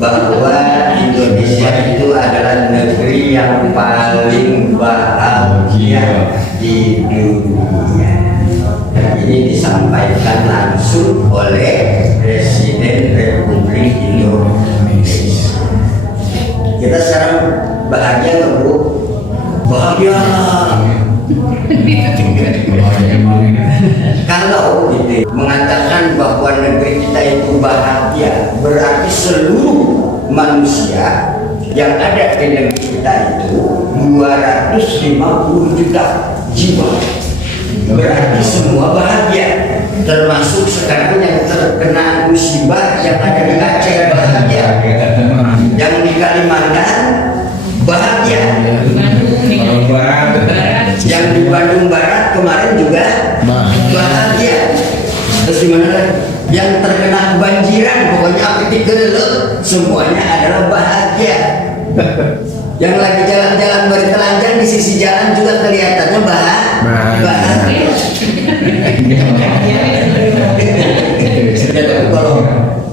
bahwa Indonesia itu adalah negeri yang paling bahagia di dunia. Ini disampaikan langsung oleh Presiden Republik Indonesia. Kita sekarang bahagia nggak, Bu? Bahagia. Kalau gitu, mengatakan bahwa negeri kita itu bahagia, berarti seluruh manusia yang ada di negeri kita itu 250 juta jiwa. Berarti semua bahagia, termasuk sekarang yang terkena musibah yang ada di Aceh bahagia, yang di Kalimantan bahagia, yang di Bandung Barat kemarin juga bahagia. Terus di mana lagi? Yang terkena banjiran, pokoknya apa semuanya adalah bahagia. Yang lagi jalan-jalan bertelanjang di sisi jalan juga kelihatannya bahagia.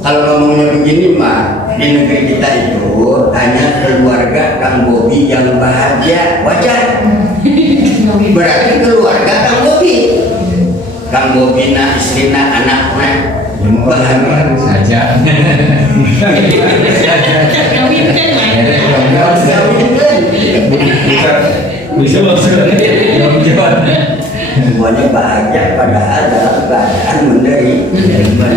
Kalau ngomongnya begini mah, di negeri kita itu hanya keluarga Kang Bobi yang bahagia, wajar. Berarti keluarga Kang Bobi, Kang Bobi na istrina anaknya bahagia saja. Semuanya bahagia padahal dalam keadaan menderita.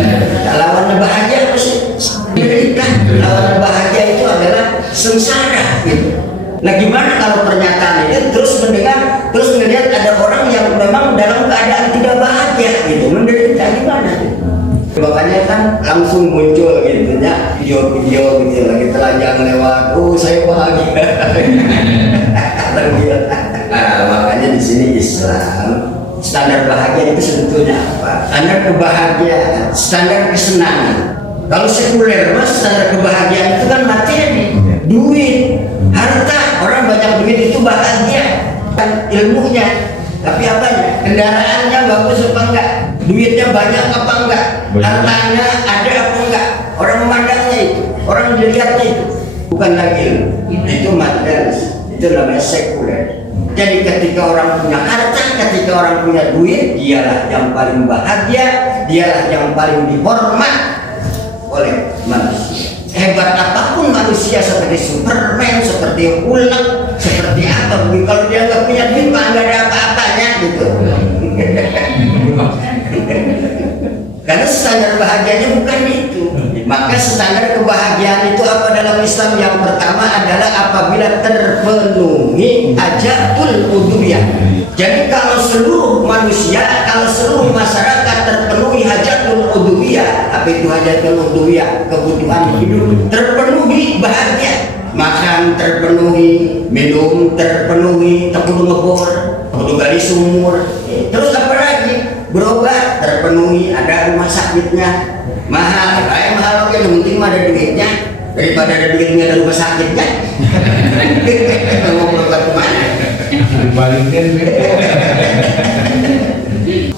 Lawannya bahagia apa sih? Menderita. Lawannya bahagia itu adalah sengsara gitu. Nah gimana kalau pernyataan itu terus mendengar, terus melihat ada orang yang memang dalam keadaan tidak bahagia gitu, menderita, gimana gitu? Makanya kan langsung muncul gitu ya, video-video gitu lagi telanjang lewat, oh saya bahagia. Nah, makanya di sini Islam standar bahagia itu sebetulnya apa? Standar kebahagiaan, standar kesenangan. Kalau sekuler mas standar kebahagiaan itu kan materi, duit, harta. Orang banyak duit itu bahagia, kan ilmunya. Tapi apanya? Kendaraannya bagus apa enggak? Duitnya banyak apa enggak? Hartanya ada apa enggak? Orang memandangnya itu, orang dilihatnya itu, bukan lagi ilmu. Itu materialis, itu namanya sekuler. Jadi ketika orang punya harta, ketika orang punya duit, dialah yang paling bahagia, dialah yang paling dihormat oleh manusia. Hebat apapun manusia, seperti Superman, seperti Hulk, seperti apa, kalau dia nggak punya duit, mah nggak ada apa-apanya gitu. Karena standar bahagianya bukan itu. Maka standar kebahagiaan itu apa dalam Islam? Yang pertama adalah apabila terpenuhi hajatul udhiyah. Jadi kalau seluruh manusia, kalau seluruh masyarakat terpenuhi hajatul udhiyah, apa itu hajatul udhiyah? Kebutuhan hidup terpenuhi, bahagia. Makan terpenuhi, minum terpenuhi, tak perlu ngebor, perlu gali sumur. Terus apa lagi? Berobat terpenuhi, ada rumah sakitnya. Mahal, kayak mahal oke, yang penting mah ada duitnya. Daripada ada duitnya ada rumah sakitnya. Mau berobat kemana?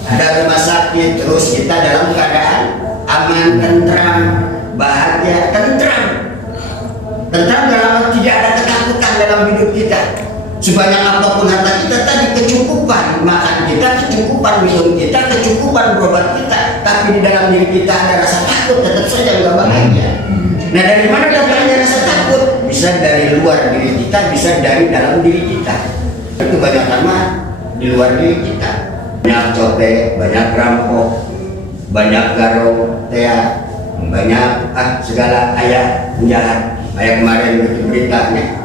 Ada rumah sakit, terus kita dalam keadaan aman, tentram, bahagia, tentram. Tentram dalam tidak ada ketakutan dalam hidup kita. Sebanyak apapun harta kita tadi, kecukupan makan kita, kecukupan minum kita, kecukupan berobat kita, tapi di dalam diri kita ada rasa takut, tetap saja nggak bahagia. Nah dari mana datangnya rasa takut? Bisa dari luar diri kita, bisa dari dalam diri kita. Kebanyakan mah di luar diri kita. Banyak copet, banyak rampok, banyak garong, teat, banyak segala ayah penjahat. Ayah kemarin beritanya.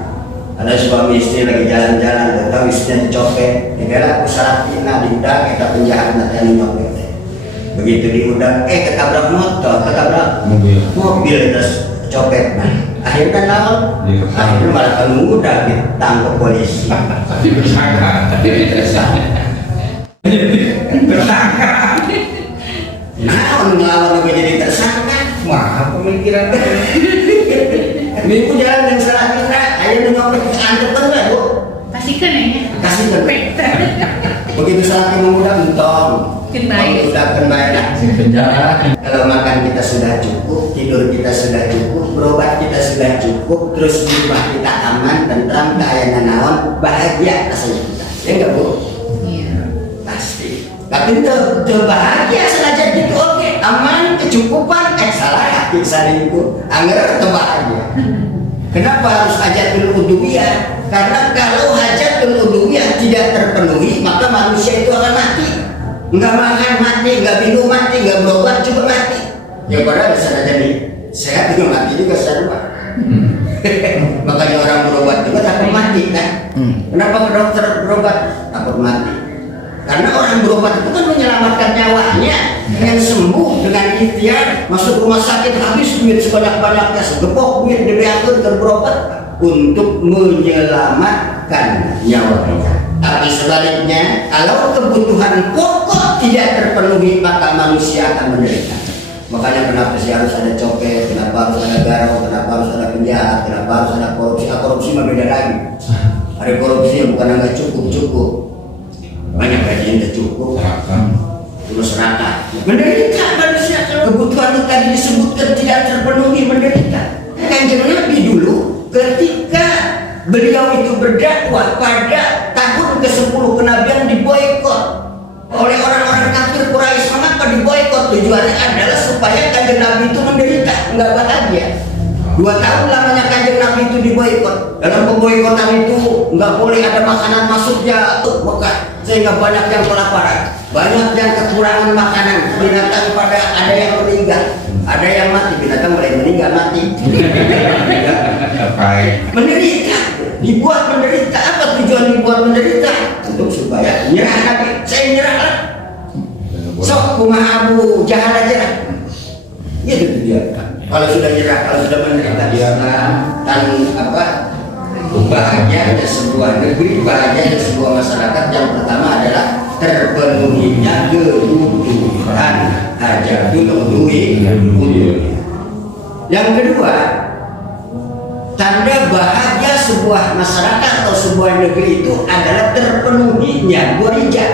Ada suami istri lagi jalan-jalan, tahu istrinya dicopet, dibela usaha tina diudah kita penjahat nanti nyopet. Begitu diudah, ketabrak motor, ketabrak mobil terus copet. Nah, akhirnya naon? Akhirnya malah kamu udah ditangkap polisi. Tersangka. Naon ngelawan jadi tersangka? Wah, pemikiran. Minggu jalan dan salah kita, ayo nyopet antep enggak bu? Kasihkan ya. Kasihkan. Begitu salah kita mudah mentong. sudah kembali. Kalau makan kita sudah cukup, tidur kita sudah cukup, berobat kita sudah cukup, terus rumah kita aman, tentram, keayaan naon, bahagia rasanya kita. Ya enggak Bu? Iya. Pasti. Tapi itu bahagia saja gitu, oke, aman, kecukupan, salah hati salingku, anggar atau bahagia. Kenapa harus hajatul uduwiyah? Karena kalau hajatul uduwiyah tidak terpenuhi, maka manusia itu akan mati. Enggak makan mati, enggak minum mati, enggak berobat juga mati. Ya padahal bisa jadi sehat juga mati juga secara. Makanya orang berobat juga takut mati kan? Kenapa ke dokter berobat takut mati? Karena orang berobat itu kan menyelamatkan nyawanya dengan sembuh, dengan ikhtiar, masuk rumah sakit habis duit sebanyak-banyaknya, segepok duit dibiarkan berobat untuk menyelamatkan nyawanya. Tapi sebaliknya, kalau kebutuhan pokok tidak terpenuhi, maka manusia akan menderita. Makanya kenapa sih harus ada copet, kenapa harus ada garau, kenapa harus ada penjahat, kenapa harus ada korupsi? Korupsi mah beda lagi. Ada korupsi yang bukan nggak cukup. Banyak gaji yang cukup, terus rata. Menderita manusia kalau kebutuhan itu tadi disebutkan tidak terpenuhi, menderita. Kanjeng Nabi dulu ketika beliau itu berdakwah pada tahun ke-10 kenabian diboikot oleh orang-orang kafir Quraisy. Mengapa diboikot? Tujuannya adalah supaya Kanjeng Nabi itu menderita, enggak bahagia. 2 tahun lamanya Kanjeng Nabi itu diboikot. Dalam pemboikotan itu enggak boleh ada makanan masuknya ke Mekah, sehingga banyak yang kelaparan, banyak yang kekurangan makanan, binatang pada ada yang meninggal, ada yang mati, binatang mulai meninggal mati. Menderita, dibuat menderita. Apa tujuan dibuat menderita? Untuk supaya nyerah Nabi. Saya nyerah. Sok kumaha Abu Jahal aja. Itu dia. Kalau sudah nyerah, kalau sudah menderita Islam dan bahagianya sebuah negeri, bahagianya sebuah masyarakat yang pertama adalah terpenuhinya kebutuhan hajatul uduwiyah. Yang kedua, tanda bahagia sebuah masyarakat atau sebuah negeri itu adalah terpenuhinya warijah,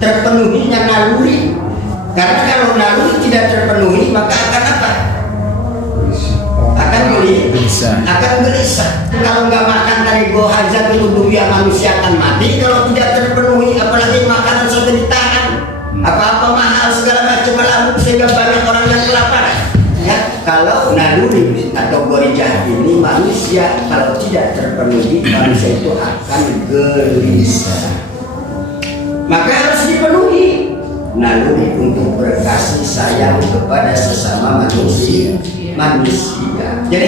terpenuhinya naluri. Karena kalau naluri tidak terpenuhi, maka akan apa? Akan gelisah. Kalau nggak makan dari hajatul uduwiyah, manusia akan mati. Kalau tidak terpenuhi, apalagi makanan sudah ditahan, apa-apa mahal segala macam lalu sehingga banyak orang yang kelaparan. Ya, kalau naluri atau gorijah ini manusia kalau tidak terpenuhi, manusia itu akan gelisah. Maka harus dipenuhi naluri untuk berkasih sayang kepada sesama manusia. Jadi